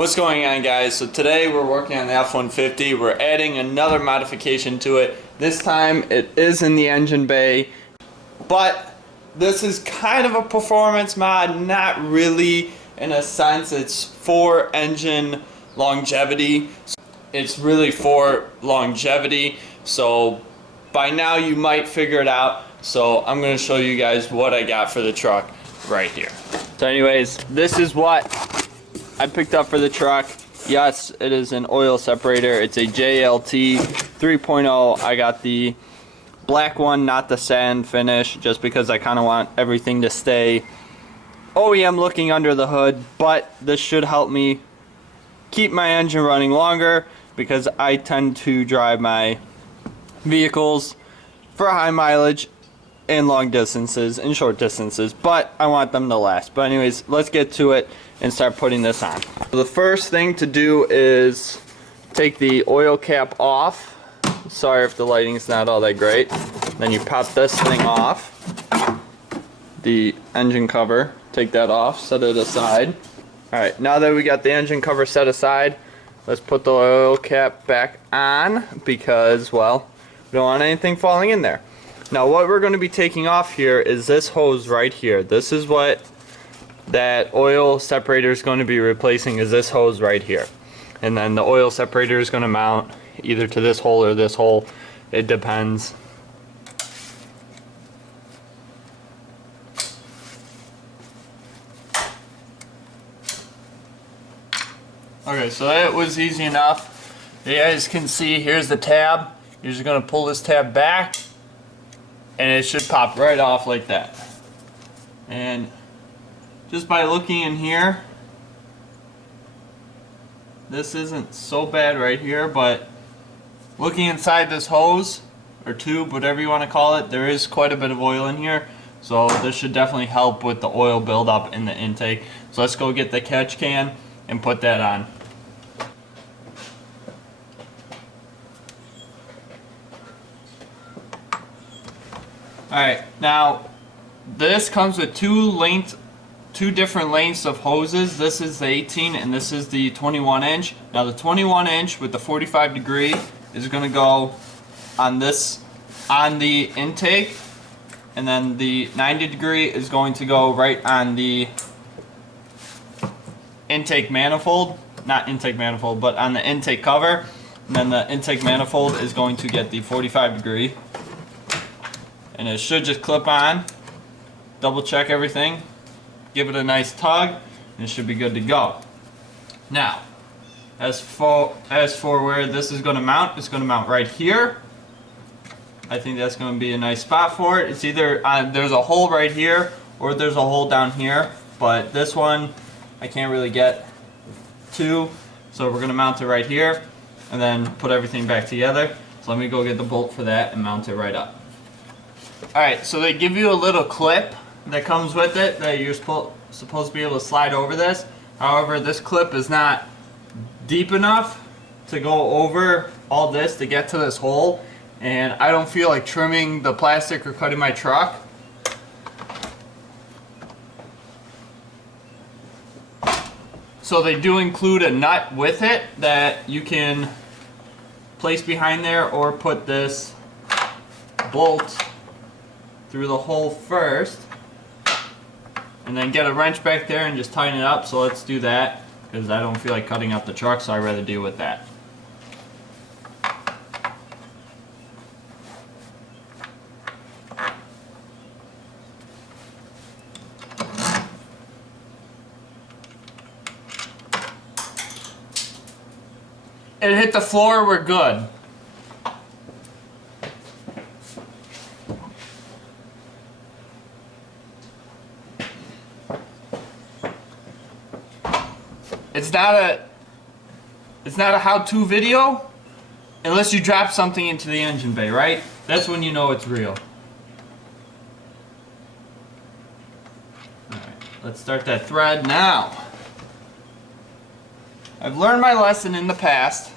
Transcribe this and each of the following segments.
What's going on, guys? So today we're working on the F-150. We're adding another modification to it. This time it is in the engine bay, but this is kind of a performance mod, not really in a sense. It's for engine longevity. It's really for longevity, so by now you might figure it out. So I'm going to show you guys what I got for the truck right here. So anyways, this is what I picked up for the truck. Yes, it is an oil separator. It's a JLT 3.0. I got the black one, not the sand finish, just because I kind of want everything to stay OEM looking under the hood. But this should help me keep my engine running longer, because I tend to drive my vehicles for high mileage and long distances and short distances, but I want them to last. But anyways, let's get to it and start putting this on. So the first thing to do is take the oil cap off. Sorry if the lighting's not all that great. Then you pop this thing off, the engine cover, take that off, set it aside. Alright, now that we got the engine cover set aside, let's put the oil cap back on, because, well, we don't want anything falling in there. Now what we're going to be taking off here is this hose right here. This is what that oil separator is going to be replacing, is this hose right here. And then the oil separator is going to mount either to this hole or this hole. It depends. Okay, so that was easy enough. You guys can see, here's the tab. You're just going to pull this tab back, and it should pop right off like that. And just by looking in here, this isn't so bad right here, but looking inside this hose or tube, whatever you want to call it, there is quite a bit of oil in here. So this should definitely help with the oil buildup in the intake. So let's go get the catch can and put that on. Alright, now this comes with two different lengths of hoses. This is the 18 and this is the 21 inch. Now the 21 inch with the 45 degree is going to go on the intake, and then the 90 degree is going to go right on the intake manifold. Not intake manifold, but on the intake cover. And then the intake manifold is going to get the 45 degree. And it should just clip on, double check everything, give it a nice tug, and it should be good to go. Now, as for where this is going to mount, it's going to mount right here. I think that's going to be a nice spot for it. It's either there's a hole right here or there's a hole down here, but this one I can't really get to, so we're going to mount it right here and then put everything back together. So let me go get the bolt for that and mount it right up. Alright, so they give you a little clip that comes with it that you're supposed to be able to slide over this. However, this clip is not deep enough to go over all this to get to this hole, and I don't feel like trimming the plastic or cutting my truck. So they do include a nut with it that you can place behind there, or put this bolt through the hole first and then get a wrench back there and just tighten it up. So let's do that, because I don't feel like cutting up the truck, so I'd rather deal with that. It hit the floor, we're good. It's not a how-to video unless you drop something into the engine bay, right? That's when you know it's real. Alright, let's start that thread now. I've learned my lesson in the past.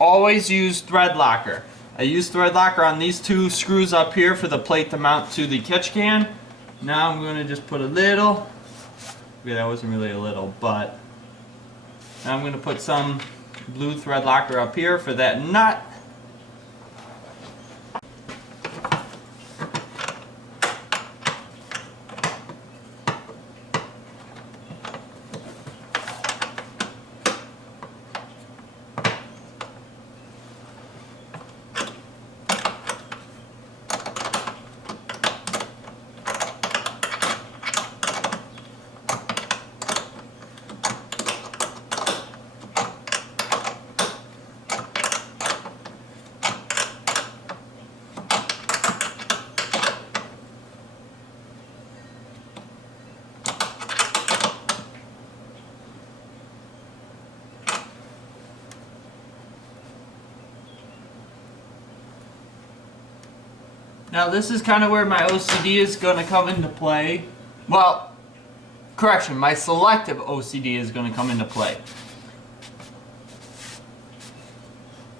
Always use thread locker. I use thread locker on these two screws up here for the plate to mount to the catch can. Now I'm going to just put a little, okay, that wasn't really a little, but Now I'm going to put some blue thread locker up here for that nut. Now this is kind of where my OCD is going to come into play. Well, correction, my selective OCD is going to come into play.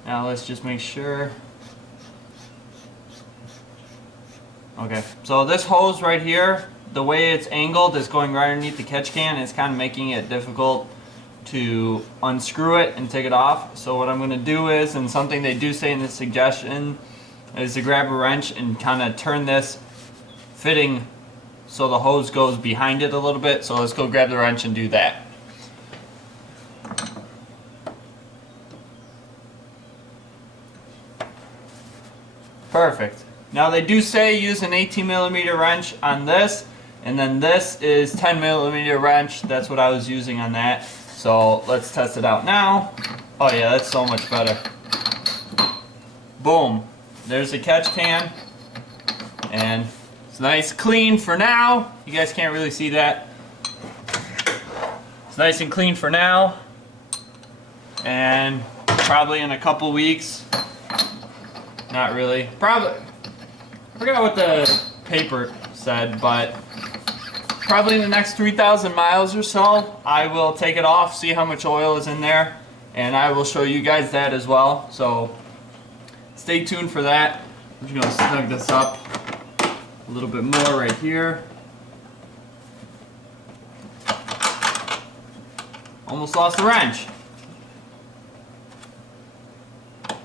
Now let's just make sure. Okay, so this hose right here, the way it's angled is going right underneath the catch can. It's kind of making it difficult to unscrew it and take it off. So what I'm going to do is, and something they do say in the suggestion, is to grab a wrench and kind of turn this fitting so the hose goes behind it a little bit. So let's go grab the wrench and do that. Perfect. Now they do say use an 18mm wrench on this, and then this is 10mm wrench. That's what I was using on that. So let's test it out now. Oh yeah, that's so much better. Boom. There's the catch can, and it's nice clean for now. You guys can't really see that. It's nice and clean for now, and probably in a couple weeks, not really, probably, I forgot what the paper said, but probably in the next 3,000 miles or so, I will take it off, see how much oil is in there, and I will show you guys that as well. So stay tuned for that. I'm just going to snug this up a little bit more right here. Almost lost the wrench.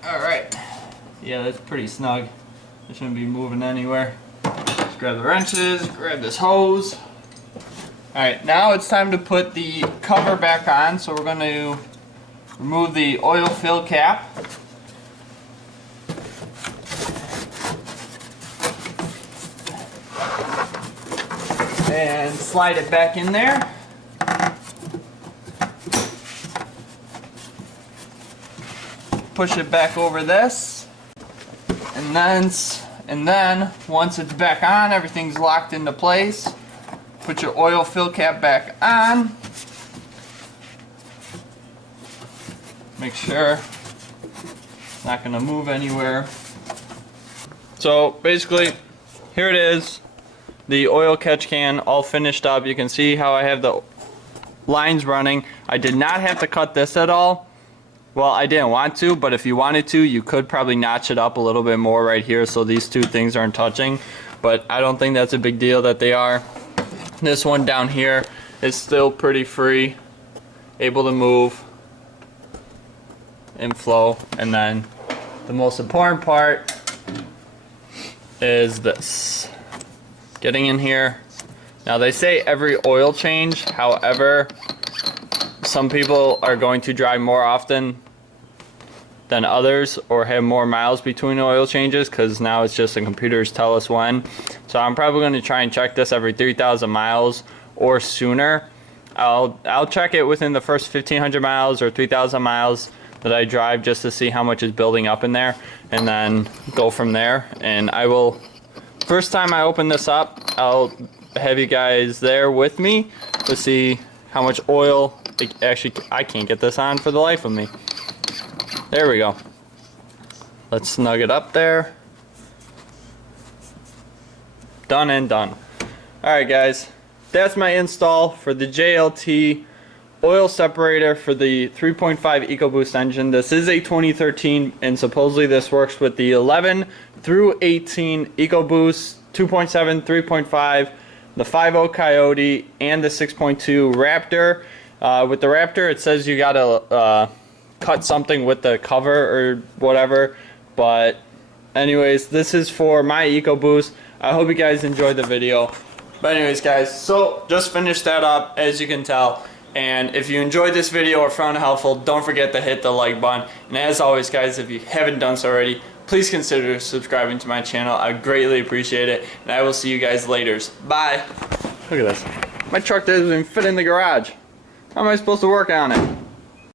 Alright. Yeah, that's pretty snug. It shouldn't be moving anywhere. Just grab the wrenches, grab this hose. Alright, now it's time to put the cover back on. So we're going to remove the oil fill cap. And slide it back in there. Push it back over this. And then once it's back on, everything's locked into place. Put your oil fill cap back on. Make sure it's not going to move anywhere. So basically, here it is. The oil catch can all finished up. You can see how I have the lines running. I did not have to cut this at all. Well, I didn't want to, but if you wanted to, you could probably notch it up a little bit more right here so these two things aren't touching. But I don't think that's a big deal that they are. This one down here is still pretty free, able to move and flow. And then the most important part is this. Getting in here. Now they say every oil change, however, some people are going to drive more often than others or have more miles between oil changes, because now it's just the computers tell us when. So I'm probably going to try and check this every 3,000 miles or sooner. I'll check it within the first 1,500 miles or 3,000 miles that I drive, just to see how much is building up in there, and then go from there. And I will, first time I open this up, I'll have you guys there with me to see how much oil. Actually, I can't get this on for the life of me. There we go. Let's snug it up there. Done and done. Alright guys, that's my install for the JLT oil separator for the 3.5 Ecoboost engine. This is a 2013, and supposedly this works with the 11 through 18 Ecoboost, 2.7, 3.5, the 5.0 Coyote, and the 6.2 Raptor. With the Raptor, it says you gotta cut something with the cover or whatever. But anyways, this is for my Ecoboost. I hope you guys enjoyed the video. But anyways, guys, so just finished that up, as you can tell. And if you enjoyed this video or found it helpful, don't forget to hit the like button. And as always, guys, if you haven't done so already, please consider subscribing to my channel. I greatly appreciate it. And I will see you guys later. Bye. Look at this. My truck doesn't even fit in the garage. How am I supposed to work on it?